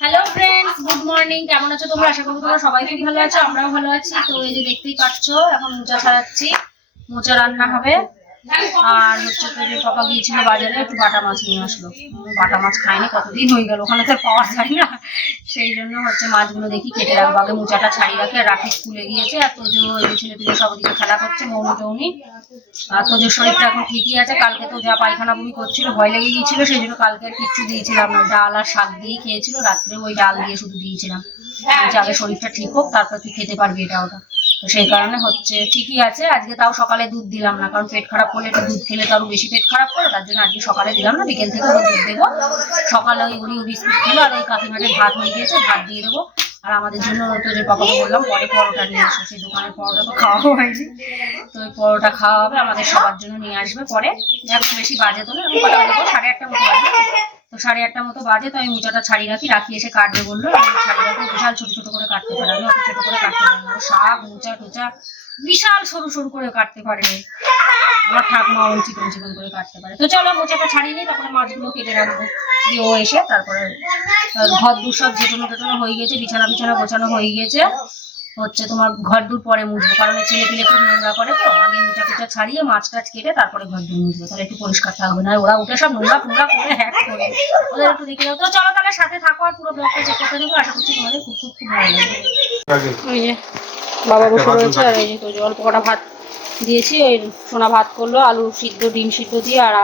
Hello friends good morning কেমন আছো তোমরা? আশা করি তোমরা সবাই খুব ভালো আছো, আমরাও ভালো আছি। তো এই যে দেখতেই পাচ্ছো এখন মোচা সারাচ্ছি মোচা রান্না হবে। আর হচ্ছে তো যে পাপা গিয়েছিল বাজারে, একটু বাটা মাছ নিয়ে আসলো। বাটা মাছ খাইনি, কতদিন হয়ে গেল, ওখানে তো পাওয়া যায় না। সেই জন্য হচ্ছে মাছগুলো দেখি কেটে রাখব। আগে মোচাটা ছাড়িয়ে রাখে রাখি স্কুলে গিয়েছে, আর এই যে ছেলে পিলে সব ওদিকে খেলা করছে মৌনি টৌনি। আর তোজোর শরীরটা এখন ঠিকই আছে, কালকে তো যা পায়খানা বমি করছিল, ভয় লেগে গিয়েছিল সেই জন্য কালকে আর কিচ্ছু দিয়েছিলাম না। ডাল আর শাক দিয়েই খেয়েছিল রাত্রে ওই ডাল দিয়ে শুধু দিয়েছিলাম। আগে শরীরটা ঠিক হোক, তারপর তুই খেতে পারবি এটা ওটা। তো সেই কারণে হচ্ছে ঠিকই আছে, আজকে তাও সকালে দুধ দিলাম না, কারণ পেট খারাপ করলে একটু দুধ খেলে তো আরও বেশি পেট খারাপ করে, তার জন্য আজকে সকালে দিলাম না, বিকেল থেকে দুধ দেবো। সকালে ওই ওরিও বিস্কুট খেলো, আর ওই কাকিমাটের ভাত হয়ে গিয়েছে, ভাত দিয়ে দেবো। আর আমাদের জন্য তোদের পাপাকে বললাম পরে পরোটা নিয়ে আসবে সেই দোকানের পরোটা তো খাওয়া হয়নি। তো ওই পরোটা খাওয়া হবে, আমাদের সবার জন্য নিয়ে আসবে। পরে একটু বেশি বাজে তোলে কটা সাড়ে আটটা মতো বাজে। তো সাড়ে আটটার মতো বাজে, তো আমি মোচাটা ছাড়িয়ে রাখি। রাখি এসে কাটবে বলল বিশাল ছোট ছোট করে কাটতে পারে। আমি অত ছোট করে কাটতে পারি না। ও শাক মোচা, টোচা, বিশাল সরু সরু করে কাটতে পারে। আমার ঠাকুমা ওই চিকন চিকন করে কাটতে পারে। তো চলো, মোচাটা ছাড়িয়ে নিই, তারপরে মাছগুলো কেটে রাখব। দিয়ে ও এসে তারপরে ঘর দূর সব টেটানো হয়ে গেছে বিছানা বিছানা গোছানো হয়ে গেছে। হচ্ছে তোমার ঘর দূর পরে মুছবো। কারণ ছেলে পিলে খুব নোংরা করে তো। আগে মোচা টোচা ছাড়িয়ে মাছ টাছ কেটে তারপরে ঘর দূর মুছবো। তাহলে একটু পরিষ্কার থাকবে। না ওরা উঠে সব নোংরা ফোংরা করে হ্যাক করে। ওদের একটু দেখে দাও তো চলো তাহলে সাথে থাকো আর পুরো ব্লগটা চেক করতে দেবো আশা করছি তোমাদের খুব খুব খুব ভালো লাগবে। বাবা বসে রয়েছে আর এই যে অল্প কটা ভাত দিয়েছি। ওই সোনা ভাত করল আলু সিদ্ধ ডিম সিদ্ধ দিয়ে আর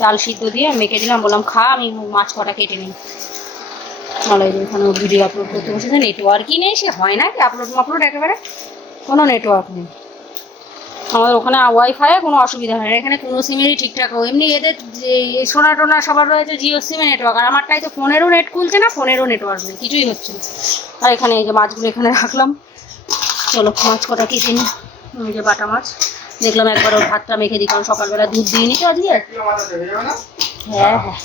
ডাল সিদ্ধ দিয়ে মেখে দিলাম বললাম খা আমি মাছ কটা কেটে নিই। ভালো এই ভিডিও আপলোড করতে বসেছে নেটওয়ার্কই নেই, সে হয় না কি আপলোড আপলোড একেবারে কোনো নেটওয়ার্ক নেই। আমাদের ওখানে ওয়াইফাই কোনো অসুবিধা হয় না, এখানে কোনো সিমেরই ঠিকঠাক হয় এমনি এদের যে সোনা টোনা সবার রয়েছে, জিও সিমে নেটওয়ার্ক আর আমারটাই তো ফোনেরও নেট খুলছে না ফোনেরও নেটওয়ার্ক নেই, কিছুই হচ্ছে না। আর এখানে এই যে মাছগুলো এখানে রাখলাম। চলো, মাছ কটা কেটে নিই। এই যে বাটা মাছ। দেখলাম একবার ওর ভাতটা মেখে দিই, কারণ সকালবেলা দুধ দিইনি তো আজকে। হ্যাঁ হ্যাঁ।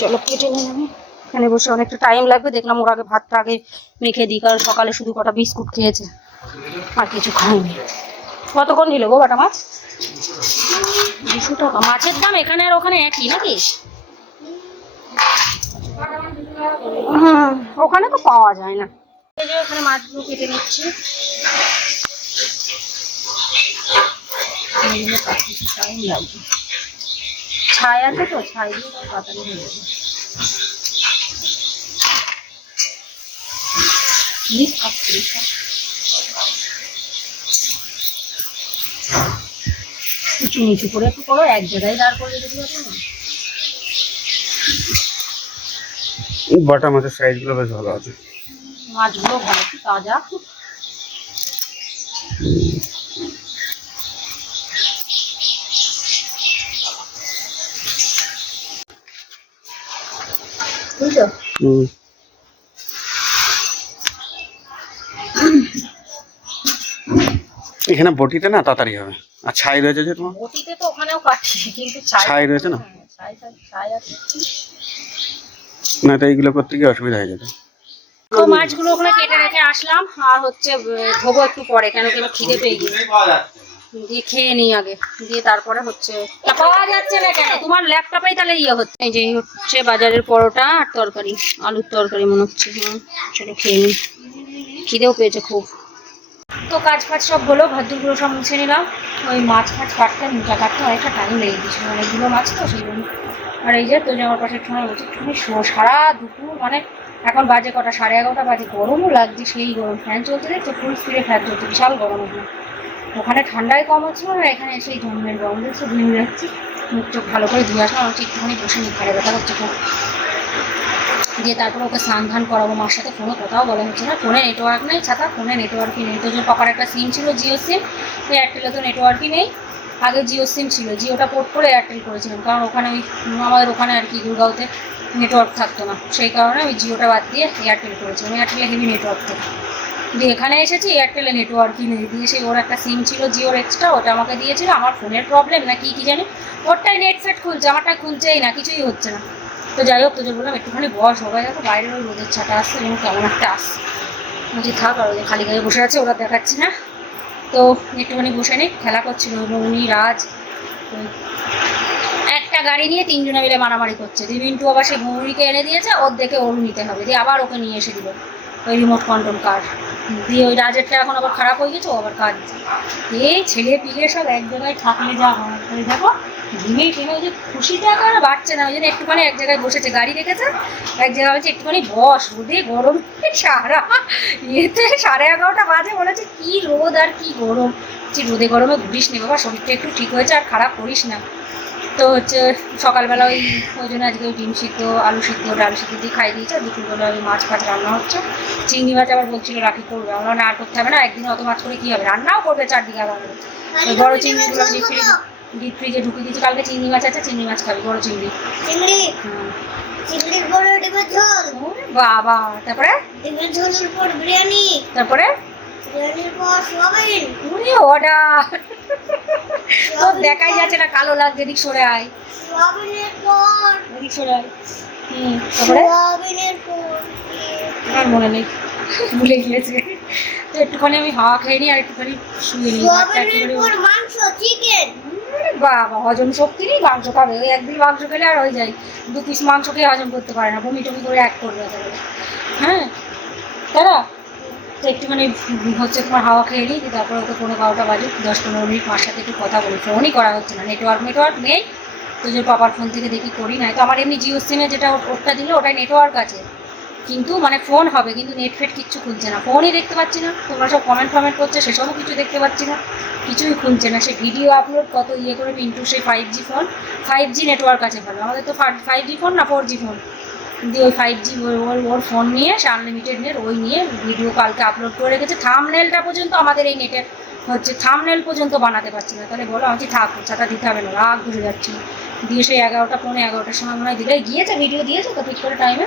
চলো, কেটে নিই আমি। এখানে বসে অনেকটা টাইম লাগবে। দেখলাম ওর আগে ভাতটা আগে মেখে দিই, কারণ সকালে শুধু কটা বিস্কুট খেয়েছে। আর কিছু খাইনি। কতক্ষণ নিল গো বাটা মাছ? দুশো টাকা। মাছের দাম এখানে আর ওখানে একই নাকি? ওখানে তো পাওয়া যায় না। এই যে মাছগুলো কেটে নিচ্ছি। আছে তো ছাই দিয়ে হয়ে যাবে। দিতে হবে। উঁচু নিচু করে একটু করো এক জায়গায় দাঁড় করে যদি হবে বাটা মাছের সাইজগুলো বেশ ভালো আছে মাছগুলো ভালো একটু তাজা বুঝছ হুম। এখানে বটিতে না তাড়াতাড়ি হবে। আর ছাই রয়েছে যে তোমার? বটিতে তো ওখানেও কাটছি কিন্তু ছাই ছাই রয়েছে না? হ্যাঁ, ছাই ছাই- আছে। না তো এইগুলো করতে গিয়ে অসুবিধা হয়ে যেত তো মাছগুলো ওখানে কেটে রেখে আসলাম আর হচ্ছে ধোবো একটু পরে কেন কি খিদে পেয়ে গিয়ে দিয়ে খেয়ে নিই আগে দিয়ে তারপরে হচ্ছে পাওয়া যাচ্ছে না কেন? তোমার ল্যাপটপেই তাহলে ইয়ে হচ্ছে। এই যে হচ্ছে বাজারের পরোটা আর তরকারি আলুর তরকারি মনে হচ্ছে। চলো খেয়ে নিই। খিদেও পেয়েছে খুব। তো কাজ ফাজ সব হলো ভাদ্রগুলো সব মুছে নিলাম। ওই মাছ ফাছ কাটতে মুখা কাটতে অনেকটা টাইম লেগে গেছিল, অনেকগুলো মাছ তো, সেই জন্য। আর এই যে, তো যে আমার পাশে একটুখানি বলছে শো- সারা দুপুর মানে এখন বাজে কটা, সাড়ে এগারোটা বাজে, গরমও লাগছে সেই গরম। ফ্যান চলতে দেখছ ফুল স্পিডে ফ্যান চলছে, বিশাল গরম হলো ওখানে ঠান্ডায় কম হচ্ছিল আর এখানে সেই জন্মের গরম দেখছ ঘুমিয়ে যাচ্ছি। মুখ চোখ ভালো করে ধুয়ে আসলাম একটুখানি বসে নিই ঘাড়ে ব্যথা করছে খুব। দিয়ে তারপর ওকে স্নান ধান করাবো। মার সাথে ফোনে কথাও বলা হচ্ছে না। ফোনে নেটওয়ার্ক নেই, ছাতা ফোনে নেটওয়ার্কই নেই। তো যে পাপার একটা সিম ছিল জিও সিম তো এয়ারটেলে তো নেটওয়ার্কই নেই। আগে জিও সিম ছিল জিওটা পোর্ট করে এয়ারটেল করেছিলাম। কারণ ওখানে ওই, আমাদের ওখানে আর কি গুরগাঁওতে নেটওয়ার্ক থাকতো না। সেই কারণে আমি জিওটা বাদ দিয়ে এয়ারটেল করেছিলাম। এয়ারটেলে হেভি নেটওয়ার্ক থাকে। দিয়ে এখানে এসেছি এয়ারটেলে নেটওয়ার্কই নেই। দিয়ে সেই ওর একটা সিম ছিল জিওর এক্সট্রা ওটা আমাকে দিয়েছিল। আমার ফোনের প্রবলেম না, কি কি জানি? ওরটাই নেট সেট খুলছে আমারটা খুলছেই না, কিছুই হচ্ছে না। তো যাই হোক তোদের বললাম একটুখানি বস, সবাই দেখো বাইরের ওই রোদের ছাটা আসছে এবং কেমন একটা আসছে। বলছি থাক, আর যে খালি গায়ে বসে আছে, ওরা দেখাচ্ছি না। তো একটুখানি বসে নিই খেলা করছিল মৌনি রাজ। একটা গাড়ি নিয়ে তিনজনে মিলে মারামারি করছে। দিয়ে মিন্টু আবার সেই ভৌমিকে এনে দিয়েছে, ওর দেখে ওর নিতে হবে। দিয়ে আবার ওকে নিয়ে এসে দিল, ওই রিমোট কন্ট্রোল কার দিয়ে ওই রাজেরটা এখন আবার খারাপ হয়ে গেছে, ও আবার কাজ এই ছেলে পিলে সব এক জায়গায় থাকলে যা হয়। দেখো ঘিমে ঘিমে ওই যে খুশিটা করে বাড়ছে না, ওই জন্য একটুখানি এক জায়গায় বসেছে, গাড়ি রেখেছে, এক জায়গায় বলছে, একটুখানি বস, রোদে গরম সারা। ইয়েতে সাড়ে এগারোটা বাজে বলেছে কি রোদ আর কি গরম। যে রোদে গরমে ঘুরিস নি বাবা, শরীরটা একটু ঠিক হয়েছে, আর খারাপ করিস না। তো হচ্ছে সকালবেলা ওই ওই জন্য আজকে ওই ডিম সিদ্ধ, আলু সিদ্ধ, ডাল সিদ্ধ দিয়ে খাই দিয়েছে, আর দুপুরবেলা ওই মাছ ফাছ রান্না হচ্ছে। চিংড়ি মাছ আবার বলছিল রাখি করবে। আমরা না আর করতে হবে না, একদিন অত মাছ করে কী হবে? রান্নাও করবে চারদিকে আবার। বড় চিংড়িগুলো ফ্রিজ ডিপ ফ্রিজে ঢুকিয়ে দিয়েছি কালকে চিংড়ি মাছ আছে চিংড়ি মাছ খাবি বড় চিংড়ি। চিংড়ি। চিংড়ির পরে ডিমের ঝোল? বাবা তারপরে? ডিমের ঝোলের পর বিরিয়ানি। তারপরে? বিরিয়ানির পর সোয়াবিন। উনি অর্ডার তোর দেখাই যাচ্ছে না কালো লাগছে এদিক সরে আয়। সোয়াবিনের পর এদিক সরে আয়। হুম তারপরে? সোয়াবিনের পর আমার মনে নেই ভুলে গিয়েছে। তো একটুখানি আমি হাওয়া খাইনি আর একটুখানি শুয়ে নিই। মাংস চিকেন হজম শক্তি নেই, মাংস খাবে। ওই একদিন মাংস খেলে আর হয়ে যায়। দু পিস মাংস খেয়ে হজম করতে পারে না বমি টমি করে এক করবে। হ্যাঁ? তারা? তো একটুখানি হচ্ছে তোমার হাওয়া খেয়ে নিই তারপরে ওকে পনেরো বারোটা বাজে, দশ পনেরো মিনিট মার সাথে একটু কথা বলি। ফোনই করা হচ্ছে না নেটওয়ার্ক নেটওয়ার্ক নেই। তো যে পাপার ফোন থেকে দেখি করি না তো আমার এমনি জিও সিমে যেটা ওটা দিলে ওটাই নেটওয়ার্ক আছে। কিন্তু মানে ফোন হবে, কিন্তু নেট ফেট কিচ্ছু খুলছে না। ফোনই দেখতে পাচ্ছি না, তোমরা সব কমেন্ট ফমেন্ট করছে, সেসবও কিছু দেখতে পাচ্ছি না, কিছুই খুলছে না। সে ভিডিও আপলোড কত ইয়ে করে পিন্টু সেই five G phone five G network আছে ভালো। আমাদের তো ফাইভ জি ফোন না ফোর জি ফোন দিয়ে ওই ফাইভ জি ওর ওর ফোন নিয়ে, সে আনলিমিটেড নেট ওই নিয়ে ভিডিও কালকে আপলোড করে রেখেছে। থামনেলটা পর্যন্ত আমাদের এই নেটের হচ্ছে থামনেল পর্যন্ত বানাতে পারছি না। তাহলে বলো আমি থাক ছাতা দিতে হবে না রাগ ঘুরে যাচ্ছি। দিয়ে সেই এগারোটা পৌনে এগারোটার সময় মনে হয় দিলে গিয়েছে ভিডিও দিয়েছে তো ঠিক করে টাইমে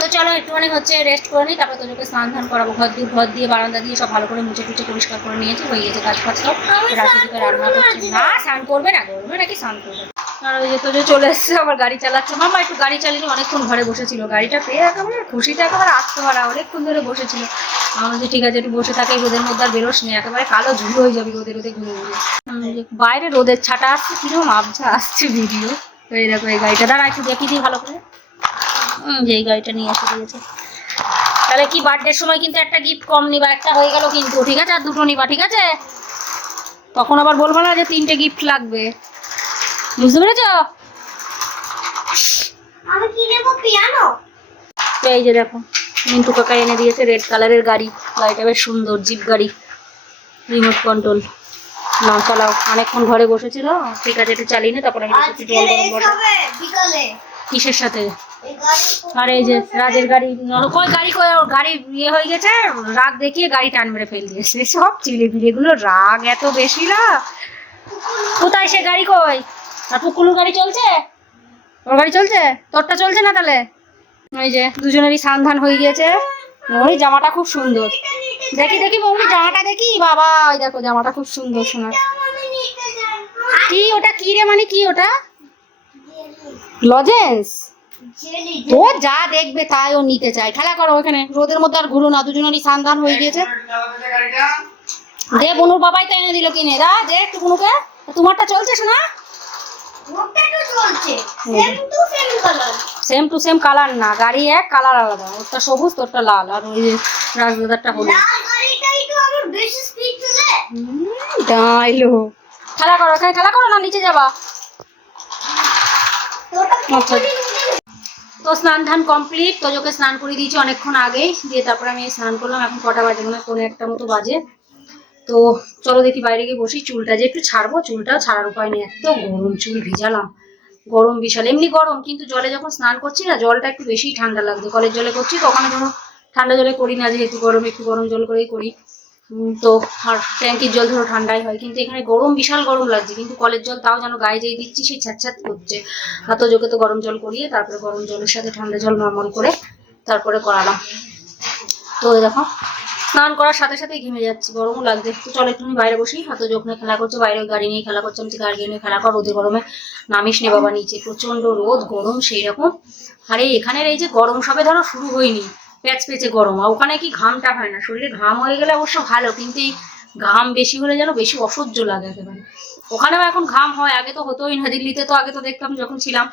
তো চলো একটুখানি হচ্ছে রেস্ট করে নিই তারপর তোদেরকে স্নান ধান করাবো ঘর দিয়ে ঘর দিয়ে বারান্দা দিয়ে সব ভালো করে মুছে টুচে পরিষ্কার করে নিয়েছি হয়ে গেছে কাজ ফাজ সব রাতে দিকে রান্না করছি। না স্নান করবে না করবে নাকি স্নান করবে? আর ওই যে তোদের চলে এসছে, আবার গাড়ি চালাচ্ছে। মামা, একটু গাড়ি চালিয়ে অনেকক্ষণ ঘরে বসেছিল। গাড়িটা পেয়ে একেবারে খুশিতে, একেবারে আত্মহারা, অনেকক্ষণ ধরে বসেছিল। আমার যে ঠিক আছে, একটু বসে থাকে, রোদের মধ্যে আর বেরোস নি, একেবারে কালো ঝুলো হয়ে যাবে রোদে রোদে ঘুরে ঘুরে বাইরে রোদের ছাটা আসছে কীরকম আবছা আসছে ভিডিও এই দেখো, এই গাড়িটা। দাঁড়া, একটু দেখি দিই ভালো করে। যে এই গাড়িটা নিয়ে এসে দিয়েছে। তাহলে কি বার্থডের সময় কিন্তু একটা গিফট কম নিবা, একটা হয়ে গেল কিন্তু। ঠিক আছে, আর দুটো নিবা, ঠিক আছে? তখন আবার বলব না যে তিনটে গিফট লাগবে। বুঝতে পেরেছ? আমি কি নেব? পিয়ানো? এই যে দেখো মিন্টু কাকা এনে দিয়েছে রেড কালারের গাড়ি। গাড়িটা বেশ সুন্দর জিপ গাড়ি। রিমোট কন্ট্রোল না চালাও। অনেকক্ষণ ঘরে বসেছিল। ঠিক আছে একটু চালিয়ে নে তারপরে আমি কিসের সাথে? আর এই যে রাজের গাড়ি কই গাড়ি কই? ওর গাড়ি ইয়ে হয়ে গেছে রাগ দেখিয়ে গাড়ি টান মেরে ফেল দিয়েছে। সব চিলে গুলো রাগ এত বেশি না। কোথায় সে গাড়ি কই? আর পুকুলুর গাড়ি চলছে? ওর গাড়ি চলছে? তোরটা চলছে না তাহলে? ওই যে, দুজনেরই সান্ধান হয়ে গিয়েছে। ওই জামাটা খুব সুন্দর। দেখি দেখি মৌরি, জামাটা দেখি? বাবা ওই দেখো, জামাটা খুব সুন্দর শোনার কি ওটা? কি রে মানে কি ওটা? লজেন্স? তো যা দেখবে, তাই ও নিতে চায়। খেলা করো ওখানে। রোদের মধ্যে আর ঘুরো না, দুজনেরই সান্ধান হয়ে গিয়েছে। দে, বনুর বাবাই তো এনে দিল কিনে। দা দে, একটু বনুকে। তোমারটা চলছে শোনা সেম টু সেম কালার না গাড়ি এক কালার আলাদা। ওরটা সবুজ তোরটা লাল। আর ওই যে রাজদাদারটা হলুদ। ডাইলো খেলা করো এখানে খেলা করো না নিচে যাবা। আচ্ছা। তো স্নান ধান কমপ্লিট তোজোকে স্নান করে দিয়েছি অনেকক্ষণ আগেই দিয়ে তারপরে আমি স্নান করলাম। এখন কটা বাজে? মনে হয় একটা মতো বাজে। তো চলো দেখি বাইরে গিয়ে বসি, চুলটা যে একটু ছাড়বো চুলটা ছাড়ার উপায় নেই এত গরম চুল ভিজালাম। গরম বিশাল, এমনি গরম, কিন্তু জলে যখন স্নান করছি না, জলটা একটু বেশি ঠান্ডা লাগছে কলের জলে করছি তো ওখানে ধরো ঠান্ডা জলে করি না, যেহেতু গরম, একটু গরম জল করেই করি। তো আর ট্যাঙ্কির জল ধরো ঠান্ডাই হয়, কিন্তু এখানে গরম বিশাল গরম লাগছে, কিন্তু কলের জল তাও যেন গায়ে যেই দিচ্ছি, সেই ছ্যাঁচ্ছ্যাঁত করছে। হাত জোকে তো গরম জল করিয়ে, তারপরে গরম জলের সাথে ঠান্ডা জল নর্মাল করে, তারপরে করালাম। তো দেখো স্নান করার সাথে সাথে ঘেমে যাচ্ছি। গরমও লাগছে। তো চলে একটু বাইরে বসি। হাতে যখন খেলা করছ বাইরে গাড়ি নিয়ে খেলা করছ। আমি গাড়ি নিয়ে খেলা কর রোদে গরমে নামিস নে বাবা নিচে। প্রচণ্ড রোদ, গরম সেই রকম। আরে এখানের এই যে গরম সবে ধরো শুরু হয়নি। প্যাচ পেঁচে গরম। আর ওখানে কি ঘামটা হয় না? শরীরে ঘাম হয়ে গেলে অবশ্য ভালো, কিন্তু এই ঘাম বেশি হলে যেন বেশি অসহ্য লাগে একেবারে। ওখানেও এখন ঘাম হয়, আগে তো হতোই না, দিল্লিতে তো আগে তো দেখতাম যখন ছিলাম,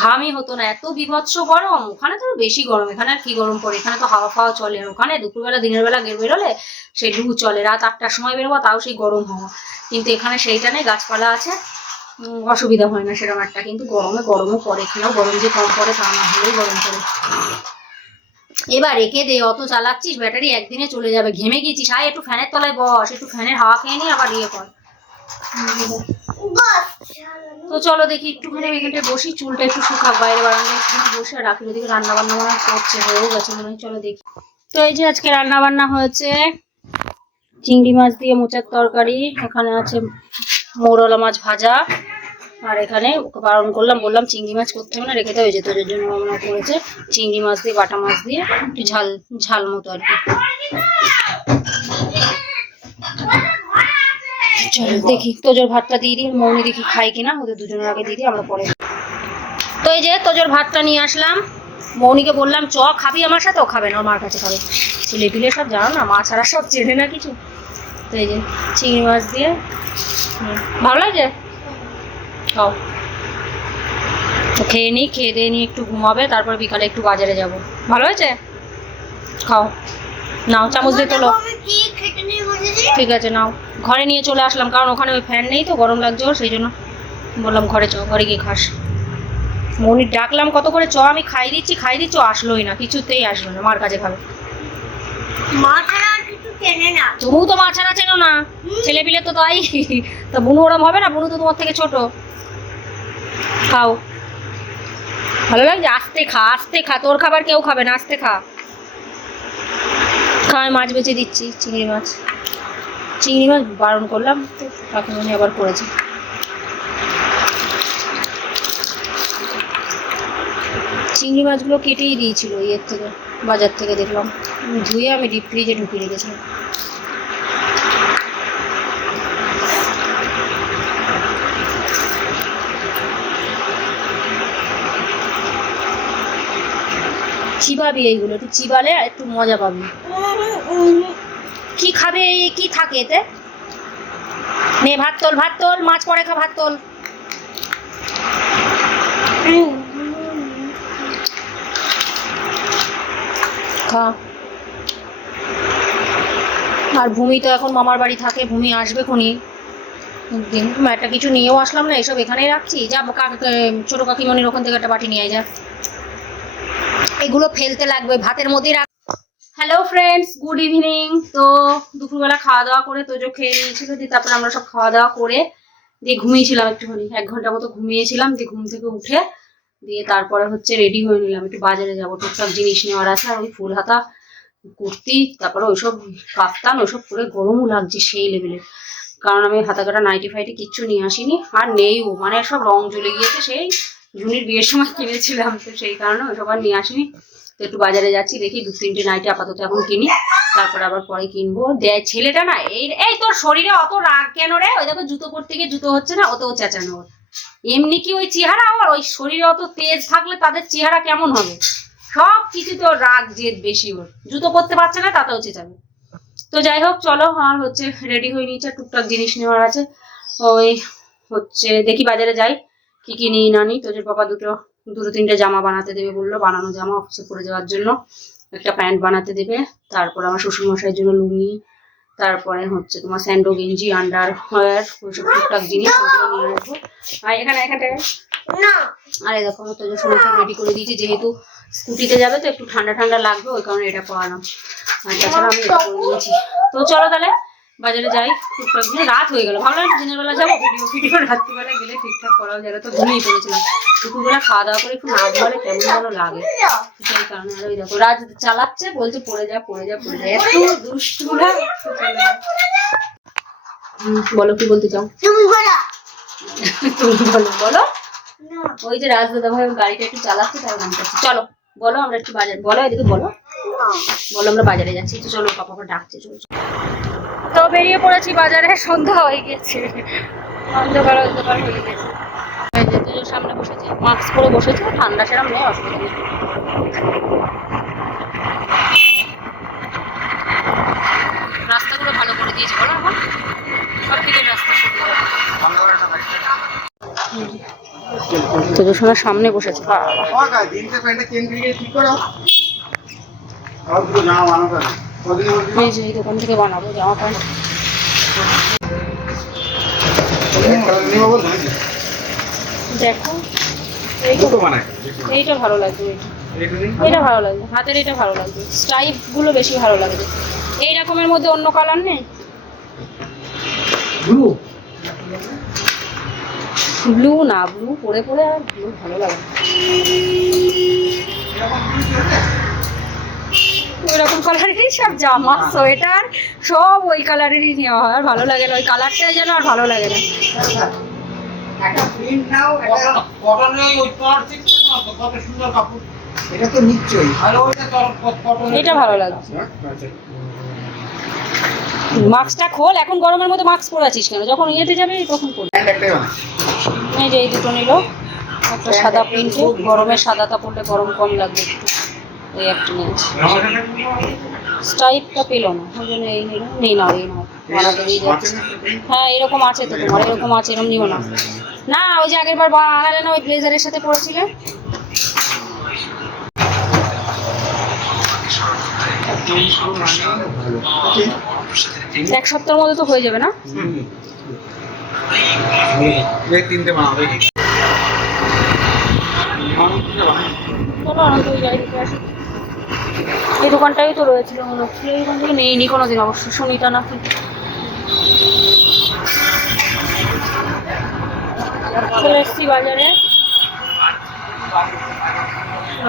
ঘামই হতো না, এত বিভৎস গরম, ওখানে তো বেশি গরম, এখানে আর কি গরম পড়ে, এখানে তো হাওয়া ফাওয়া চলে ওখানে দুপুরবেলা, দিনের বেলা বেরোলে সেই লু চলে, রাত আটটার সময় বেরোবো, তাও সেই গরম হাওয়া, কিন্তু এখানে সেইটা নেই, গাছপালা আছে অসুবিধা হয় না সেরকম একটা, কিন্তু গরমে গরমও পড়ে, এখানেও গরম যে কম পড়ে তা না হলেও গরম পড়ে। এবার রেখে দে, অত চালাচ্ছিস, ব্যাটারি একদিনে চলে যাবে, ঘেমে গেছিস, আয় একটু ফ্যানের তলায় বস, একটু ফ্যানের হাওয়া খেয়ে নিয়ে আবার ইয়ে কর। তো চলো দেখি একটুখানি এখানটায় বসি, চুলটা একটু শুকাক, বাইরে বারান্দায় একটুখানি বসে আর রাখি ওদিকে রান্না বান্না মনে করছে, হয়েও গেছে মনে হয়, চলো দেখি। তো এই যে আজকে রান্না বান্না হয়েছে, চিংড়ি মাছ দিয়ে মোচার তরকারি, এখানে আছে মৌরলা মাছ ভাজা, আর এখানে ওকে বারণ করলাম, বললাম চিংড়ি মাছ করতে হবে না, রেখে দেওয়া যেত ওদের জন্য আমরা করেছে, চিংড়ি মাছ দিয়ে, বাটা মাছ দিয়ে, একটু ঝাল ঝাল মতো আর কি। চলো দেখি তোজোর ভাতটা দিয়ে দিই মৌনি দেখি খাই কিনা ওদের দুজনের আগে দিয়ে দিই আমরা পরে তো এই যে তোজোর ভাতটা নিয়ে আসলাম মৌনিকে বললাম চ খাবি আমার সাথে? ও খাবে না ওর মার কাছে খাবে। ছেলে পিলে সব জানো না মা ছাড়া সব চেনে না কিছু। তো এই যে চিংড়ি মাছ দিয়ে ভালো লাগছে খাও। তো খেয়ে নিই খেয়ে দিয়ে নিয়ে একটু ঘুমাবে তারপর বিকালে একটু বাজারে যাব। ভালো হয়েছে? খাও। নাও চামচ দিয়ে তোলো। ঠিক আছে নাও। ঘরে নিয়ে চলে আসলাম কারণ ওখানে ওই ফ্যান নেই তো গরম লাগছে ওর সেই জন্য বললাম ঘরে চ ঘরে গিয়ে খাস। মনি ডাকলাম কত করে চ? আমি খাই দিচ্ছি খাই দিচ্ছি। আসলোই না কিছুতেই আসলো না মার কাছে খাবে। তুমিও তো মা ছাড়া চেনো না। ছেলে পিলে তো তাই। তা বুনু ওরম হবে না? বুনু তো তোমার থেকে ছোট। খাও। ভালো লাগছে? আস্তে খা আস্তে খা। তোর খাবার কেউ খাবে না আস্তে খা। খা মাছ বেছে দিচ্ছি চিংড়ি মাছ। চিংড়ি মাছ বারণ করলাম, তো কাকিমণি আবার করেছে। চিংড়ি মাছগুলো কেটেই দিয়েছিল, ইয়ের থেকে, বাজার থেকে দেখলাম। ধুয়ে আমি ডিপ ফ্রিজে ঢুকিয়ে রেখেছিলাম। চিবাবি এইগুলো, একটু চিবালে একটু মজা পাবি। কি খাবে, কি থাকে এতে? নে, ভাত তোল ভাত তোল, মাছ পরে খা, ভাত তোল। আর ভূমি তো এখন মামার বাড়ি থাকে, ভূমি আসবে খুনি। একটা কিছু নিয়েও আসলাম না, এসব এখানেই রাখছি। যা ছোট কাকিমণির ওখান থেকে একটা বাটি নিয়ে যা। এগুলো ফেলতে লাগবে, ভাতের মধ্যেই রাখ হ্যালো ফ্রেন্ডস গুড ইভিনিং তো দুপুরবেলা খাওয়া দাওয়া করে তোজো খেয়ে নিয়েছিল, দিয়ে তারপরে আমরা সব খাওয়া দাওয়া করে দিয়ে ঘুমিয়েছিলাম একটুখানি। এক ঘণ্টা মতো ঘুমিয়েছিলাম, দিয়ে ঘুম থেকে উঠে দিয়ে তারপরে হচ্ছে রেডি হয়ে নিলাম। একটু বাজারে যাব। টুকটাক জিনিস নেওয়ার আছে, আর ওই ফুল হাতা, কুর্তি, তারপরে ওইসব কাপ্তান ওইসব পরে গরমও লাগছে সেই লেভেলের কারণ আমি হাতা কাটা নাইটি ফাইটি কিচ্ছু নিয়ে আসিনি, আর নেইও। মানে সব রং জ্বলে গিয়েছে, সেই জুনির বিয়ের সময় কিনেছিলাম, তো সেই কারণে ওইসব আর নিয়ে আসিনি। তো একটু বাজারে যাচ্ছি, দেখি দু, তিনটে নাইটি আপাতত এখন কিনি। তারপর আবার পরে কিনবো। দেয় ছেলেটা না, এই এই তোর শরীরে অত রাগ কেন রে? ওই দেখো জুতো পরতে গিয়ে জুতো হচ্ছে না অত চেঁচানো ওর। এমনি কি ওই চেহারা আর ওই শরীরে অত তেজ থাকলে তাদের চেহারা কেমন হবে? সব কিছু তো রাগ, জেদ বেশি ওর। জুতো পরতে পারছে না, তাতেও চেঁচাবে। তো যাই হোক, চলো আমার হচ্ছে রেডি হয়ে নিচ্ছে টুকটাক জিনিস নেওয়ার আছে। ওই হচ্ছে, দেখি বাজারে যাই, কি কি নিই না নিই তোদের বাবা দুটো দুটো তিনটে জামা বানাতে দেবে বলল বানানো জামা অফিসে পরে যাওয়ার জন্য। একটা প্যান্ট বানাতে দেবে তারপর আমার শ্বশুর মশাইয়ের জন্য লুঙ্গি তারপরে হচ্ছে তোমার স্যান্ডো গেঞ্জি আন্ডার ওয়ার ওইসব টুকটাক জিনিস ওগুলো নিয়ে আসব। আর এখানে এখানটায় আর এই দেখো তোদের সময় রেডি করে দিয়েছি যেহেতু স্কুটিতে যাবে তো একটু ঠান্ডা ঠান্ডা লাগবে ওই কারণে এটা পরালাম। আর তাছাড়া আমি এটা করে নিয়েছি। তো চলো তাহলে বাজারে যাই টুকটাক দিয়ে রাত হয়ে গেল। ভালো একটু দিনের বেলা যাব ভিডিও ভিডিও রাত্রিবেলা গেলে ঠিকঠাক করাও যাবে তো ঘুমিয়ে পড়েছিলাম। দুপুরবেলা খাওয়া দাওয়া করে একটু না ঘুমালে কেমন যেন লাগে। সেই কারণে আর ওই দেখো রাজ চালাচ্ছে বলছে পড়ে যা পড়ে যা পড়ে যা। এত দুষ্টুরা। বলো কি বলতে চাও? তুমি বলা তুমি বলো বলো। ওই যে রাজদাদা ভাই গাড়িটা একটু চালাচ্ছে তাই গান করছে। চলো বলো আমরা একটু বাজার বলো এদিকে বলো। বলো আমরা বাজারে যাচ্ছি তো চলো পাপা ডাকছে চলো। তো বেরিয়ে পড়েছি বাজারে, সন্ধ্যা হয়ে গেছে। অন্ধকার অন্ধকার হয়ে গেছে। সামনে বসেছে মাস্ক পরে বসেছে, ঠান্ডা সেরম নেই, অসুবিধা নেই। রাস্তাগুলো ভালো করে দিয়েছে, বলো এখন। সব রাস্তা তো সামনে বসেছে। বাবা চেঞ্জ করো এই যে এই দোকান থেকে বানাবো জামা প্যান্ট দেখো। এইটা ভালো লাগবে। এইটা। এটা ভালো লাগবে। হাতের এটা ভালো লাগবে। স্ট্রাইপগুলো বেশি ভালো লাগবে। এই রকমের মধ্যে অন্য কালার নেই? ব্লু না ব্লু পরে পরে আর ব্লু ভালো লাগে না। ওই রকম কালারেরই সব জামা। সোয়েটার সব ওই কালারেরই নেওয়া হয়। আর ভালো লাগে না। ওই কালারটাই যেন আর ভালো লাগে না। কটনের ওই পাড় থেকে কত সুন্দর কাপড়। এটা তো নিশ্চয়ই। আর ওইটা কটন এটা ভালো লাগছে। মাস্কটা খোল। এখন গরমের মধ্যে মাস্ক পরে আছিস কেন? যখন ইয়েতে যাবে তখন পরবি। এই যে এই দুটো নিল। একটা সাদা প্রিন্টে গরমে সাদাটা পরলে গরম কম লাগবে। একটু এই একটা নিয়েছি স্টাইপটা পেল না ওই জন্য এই নিল নেই না এই নাও যাচ্ছে। হ্যাঁ এরকম আছে তো তোমার এরকম আছে এরকম নিও না। না ওই যে আগের বার আনালে না ওই ব্লেজারের সাথে পড়েছিলে এক সপ্তাহের মধ্যে তো হয়ে যাবে না? তিনটে বানাবে চলো আনন্দ ওই গাড়ি আসি। এই দোকানটাই তো রয়েছিল মনে হচ্ছিল এই থেকে নেইনি কোনোদিন, অবশ্য সুনিতা নাকি। চলে এসছি বাজারে।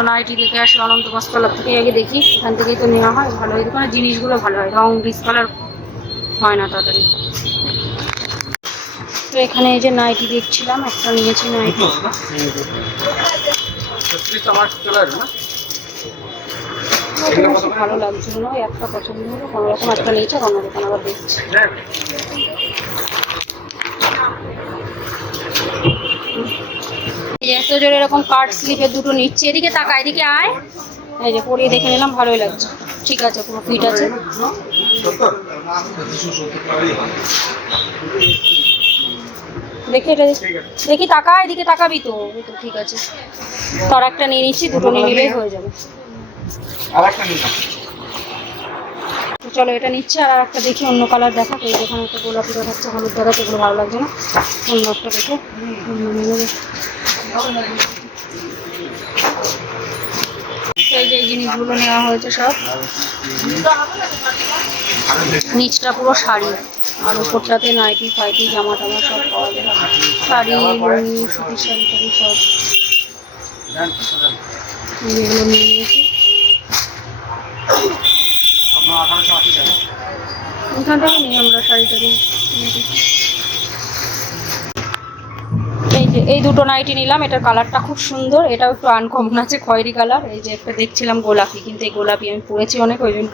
নাইটি দেখে আসি অনন্ত বস্ত্রালয় থেকে আগে দেখি, এখান থেকেই তো নেওয়া হয়, ভালো এই দোকানের জিনিসগুলো ভালো হয়, রং, ডিসকালার হয় না তাড়াতাড়ি। তো এখানে এই যে নাইটি দেখছিলাম, একটা নিয়েছি নাইটি। ভালো লাগছিল না একটা পছন্দ হলো কোনো রকম একটা নিয়েছে দোকান আবার দেখছি এত এরকম কাট স্লিপের দুটো নিচ্ছে, এদিকে তাকা, এদিকে আয়। এই যে পরিয়ে দেখে নিলাম, ভালোই লাগছে। ঠিক আছে, পুরো ফিট আছে। দেখি এটা দেখি তাকা এদিকে তাকাবি তো ঠিক আছে। তার একটা নিয়ে নিচ্ছি, দুটো নিয়ে নিলেই হয়ে যাবে। আর একটা নিতাম তো চলো, এটা নিচ্ছে আর একটা দেখি অন্য কালার দেখা এই যেখানে একটা গোলাপি দেখাচ্ছে হলুদ দেখাচ্ছে এগুলো ভালো লাগছে না। অন্য একটা দেখে। জিনিসগুলো নেওয়া হয়েছে সব। নিচটা পুরো শাড়ি। আর উপরটাতে নাইটি ফাইটি জামা টামা সব পাওয়া যায়। শাড়ি সুতির শাড়ি সব। এগুলো নিয়ে নিয়েছি। থেকে নিই আমরা শাড়ি টাড়ি এই যে এই দুটো নাইটি নিলাম এটার কালারটা খুব সুন্দর এটাও একটু আনকমন আছে খয়েরি কালার এই যে একটা দেখছিলাম গোলাপি কিন্তু এই গোলাপি আমি পরেছি অনেক ওই জন্য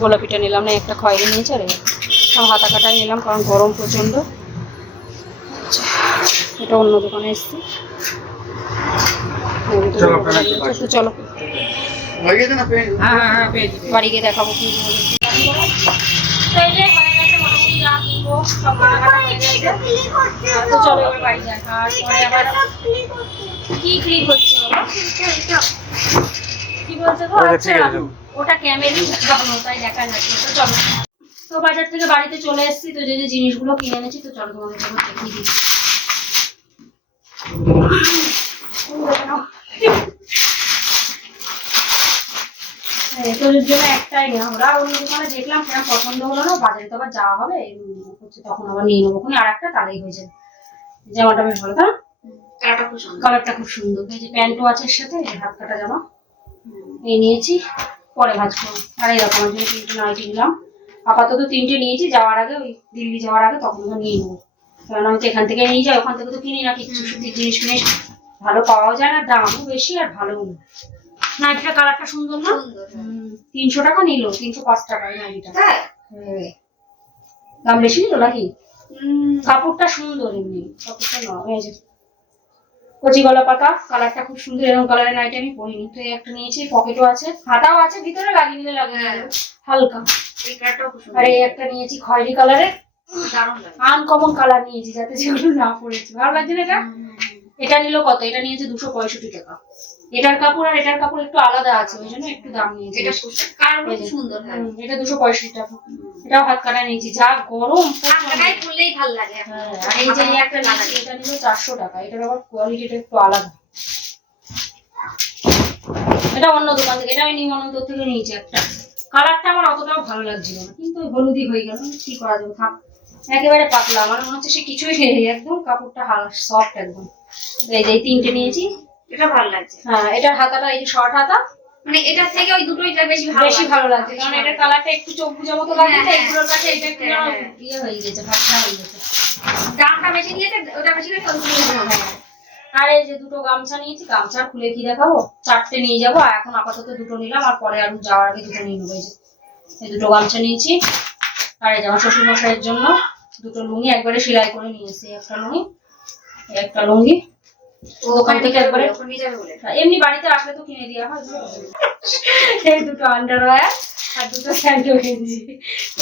গোলাপিটা নিলাম না একটা খয়েরি নিয়েছে আর সব হাতা কাটাই নিলাম কারণ গরম প্রচণ্ড। আচ্ছা, এটা অন্য দোকানে এসছি। চলো, হয়ে গেছে না হ্যাঁ হ্যাঁ হ্যাঁ বাড়ি গিয়ে দেখাবো কি তো এই যে গেছে মোটামুটি যা কিনবো সব কেনাকাটা গেছে ক্লিক করতে তো চলো এবার বাড়ি যাই। আর পরে আবার কি ক্লিক হচ্ছে কি বলছে গো? ওটা আচ্ছা ওটা ক্যামেরি তাই দেখা যাচ্ছে। তো চলো। তো বাজার থেকে বাড়িতে চলে এসেছি তো যে যে জিনিসগুলো কিনে এনেছি তো চলো তোমাদের জন্য দেখিয়ে দিই হ্যাঁ, তোদের জন্য একটাই আর অন্য দোকানে দেখলাম কেন পছন্দ হলো না বাজারে তো আবার যাওয়া হবে হচ্ছে তখন আবার নিয়ে নেব। ওখানে আর একটা তাহলেই হয়ে যাবে। জামাটা বেশ ভালো সুন্দর। কালারটা খুব সুন্দর। এই যে প্যান্টও আছে এর সাথে হাত কাটা জামা। এই নিয়েছি পরে ভাজ করব। আর এই রকম জন্য তিনটে নাইটি নিলাম। আপাতত তিনটে নিয়েছি যাওয়ার আগে ওই দিল্লি যাওয়ার আগে তখন তো নিয়ে নেব। কারণ আমি তো এখান থেকে নিয়ে যাই ওখান থেকে তো কিনি না কিছু সুতির জিনিস ফিনিস ভালো পাওয়াও যায় না দামও বেশি আর ভালোও না। নাইটিটা কালারটা সুন্দর না? তিনশো টাকা নিল তিনশো পাঁচ টাকায় নাইটিটা। দাম বেশি নিল নাকি? কাপড়টা সুন্দর এমনি কাপড়টা না এই যে। কচি গলা পাতা কালারটা খুব সুন্দর এরকম কালারের নাইট আমি পরিনি। তো একটা নিয়েছি পকেটও আছে হাতাও আছে ভিতরে লাগিয়ে নিলে লাগে হ্যাঁ। হালকা। আর এই একটা নিয়েছি খয়েরি কালারের আনকমন কালার নিয়েছি যাতে যেগুলো না পড়েছি। ভালো লাগছে না এটা। এটা নিল কত? এটা নিয়েছে দুশো পঁয়ষট্টি টাকা। এটার কাপড় আর এটার কাপড় একটু আলাদা আছে ওই জন্য একটু দাম নিয়েছে। এটা কার এই সুন্দর হ্যাঁ। এটা দুশো পঁয়ষট্টি টাকা। এটাও হাত কাটা নিয়েছি যা গরম। কাটাই ভালো লাগে হ্যাঁ, আর এই যে একটা নিয়েছি এটা নিল চারশো টাকা এটার আবার কোয়ালিটিটা একটু আলাদা। এটা অন্য দোকান থেকে এটা আমি নিমানন্দ থেকে নিয়েছি একটা। কালারটা আমার অতটাও ভালো লাগছিল না কিন্তু হলুদি হয়ে গেল কি করা যাবে থাক। একেবারে পাতলা আমার মনে হচ্ছে সে কিছুই নেই একদম কাপড়টা সফট একদম। এই যে তিনটে নিয়েছি এটা ভালো লাগছে। হ্যাঁ এটার হাতাটা এই যে শর্ট হাতা মানে এটার থেকে ওই দুটোইটা বেশি ভালো বেশি ভালো লাগছে। কারণ এটার কালারটা একটু চোখ বুঝা মতো লাগছে হ্যাঁ, এগুলোর কাছে এটা একটু হ্যাঁ, হ্যাঁ। ইয়ে হয়ে গেছে ভাবনা হয়ে গেছে। দামটা বেশি নিয়েছে ওটা বেশি দুটোই হ্যাঁ। আর এই যে দুটো গামছা নিয়েছি গামছা খুলে কি দেখাবো? চারটে নিয়ে যাব আর এখন আপাতত দুটো নিলাম আর পরে আর যাওয়ার আগে দুটো নিয়ে নেব এই দুটো গামছা নিয়েছি আর এই যে আমার শ্বশুর মশাইয়ের জন্য দুটো লুঙ্গি একবারে সেলাই করে নিয়েছি একটা লুঙ্গি একটা লুঙ্গি। থেকে একবারে বলে। এমনি বাড়িতে আসলে তো কিনে দেওয়া হয়। এই দুটো আন্ডারওয়্যার আর দুটো স্যান্ডো গেঞ্জি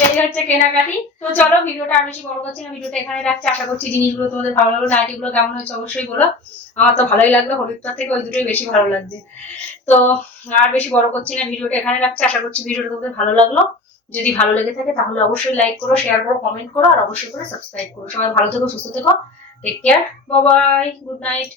এই হচ্ছে কেনাকাটি। তো চলো ভিডিওটা আর বেশি বড় করছি না। ভিডিওটা এখানে রাখছি। আশা করছি জিনিসগুলো তোমাদের ভালো লাগল নাইটিগুলো কেমন হয়েছে অবশ্যই বলো। আমার তো ভালোই লাগল হলুদটার থেকে ওই দুটোই বেশি ভালো লাগছে। তো আর বেশি বড় করছি না ভিডিওটা এখানে রাখছি। আশা করছি ভিডিওটা তোমাদের ভালো লাগল। যদি ভালো লেগে থাকে তাহলে অবশ্যই লাইক করো শেয়ার করো কমেন্ট করো আর অবশ্যই করে সাবস্ক্রাইব করো। সবাই ভালো থেকো সুস্থ থেকো। Take care bye good night